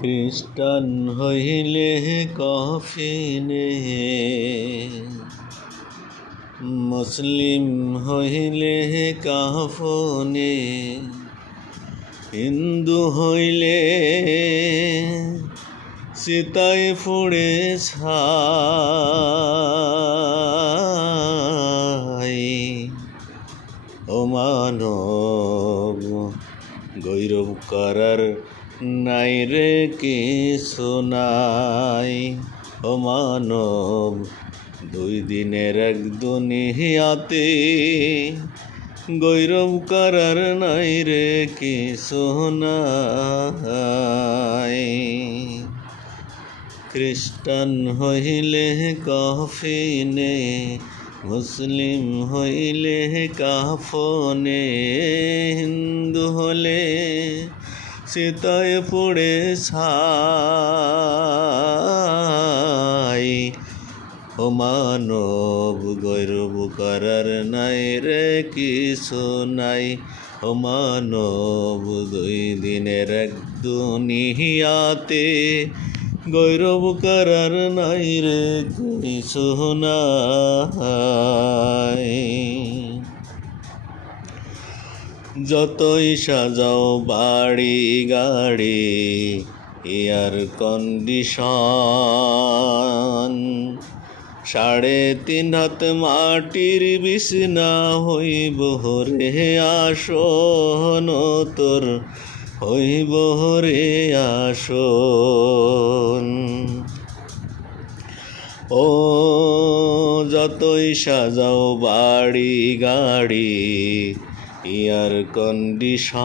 খ্রিস্টান হইলে কফিনে, মুসলিম হইলে কাফনে, হিন্দু হইলে চিতায় পুড়ে ছাই। ও মানব গৌরব করার নাই রে কিছু নাই। ও মানব দুই দিনের এক দুনিয়াতে গৌরব করার নাই রে কিছু নাই। খ্রিস্টান হইলে কফিনে, মুসলিম হইলে কাফনে, হিন্দু হলে চিতায় পুড়ে ছাই। ও মানব গৌরব করার নাই রে কিছু নাই। ও মানব দুই দিনের এক দুনিয়াতে গৌরব করার নাই রে কিছু নাই। যতই সাজাও বাড়ি গাড়ি এয়ার কন্ডিশন, 3.5 হাত মাটির বিছনা হইব রে আসন, তোর হইব রে আসন। ও যতই সাজাও বাড়ি গাড়ি এয়ার কন্ডিশন,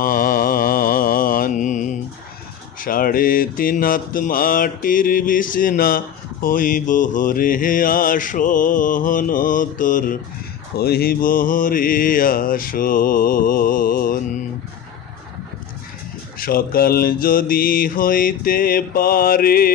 3.5 হাত মাটির বিছনা হইব রে আসন, তোর হইব রে আসন। সকাল যদি হইতে পারে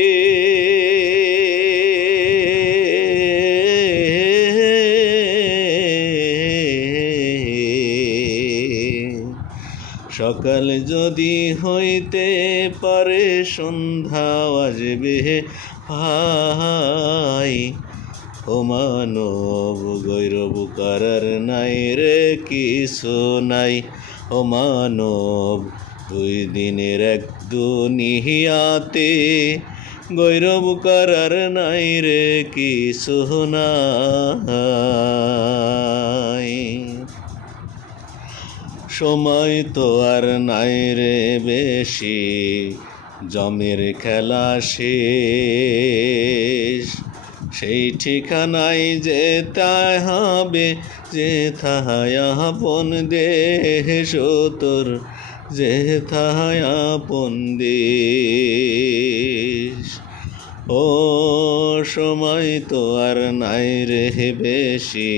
সকাল যদি হইতে পারে, সন্ধ্যা আসবে ভাই। ও মানব গৌরব করার নাই রে কিছু নাই। ও মানব দুই দিনের এক দুনিয়াতে গৌরব করার নাই রে কিছু নাই। সময় তো আর নাই রে বেশি, জমের খেলা শেষ। সেই ঠিকানায় যেতে হবে, যেথায় আপন দেশ, তোর যেথায় আপন দেশ। ও সময় তো আর নাই রে বেশি,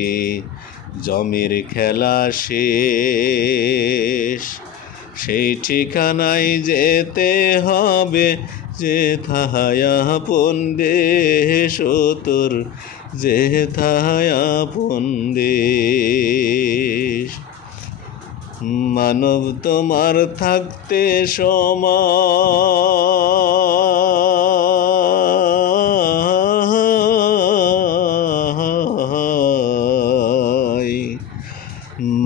জমির খেলা শেষ। সেই ঠিকানায় যেতে হবে, যেথায় আপন দেশ, তোর যেথায় আপন দেশ। মানব তোমার থাকতে সময়,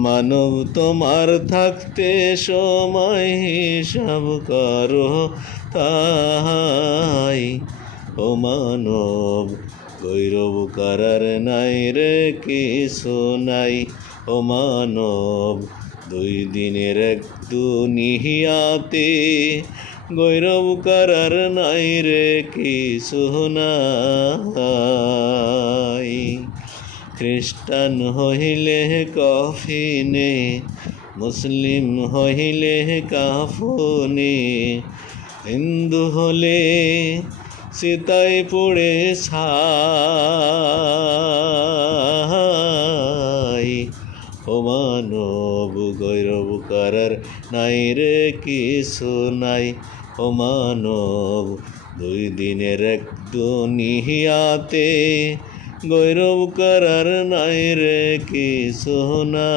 মানব তোমার থাকতে সময় হিসাব করো তাই। ও মানব গৌরব করার নাই রে কিছু নাই। ও মানব দুই দিনের এক দুনিয়াতে গৌরব করার নাই রে কিছু নাই। খ্রিস্টান হইলে কফিনে, মুসলিম হইলে কাফনে, হিন্দু হলে চিতায় পুড়ে ছাই। ও মানব গৌরব করার নাই রে কিছু নাই। ও মানব দুই দিনের এক দুনিয়াতে গৌরব করার নাই রে কিছু নাই।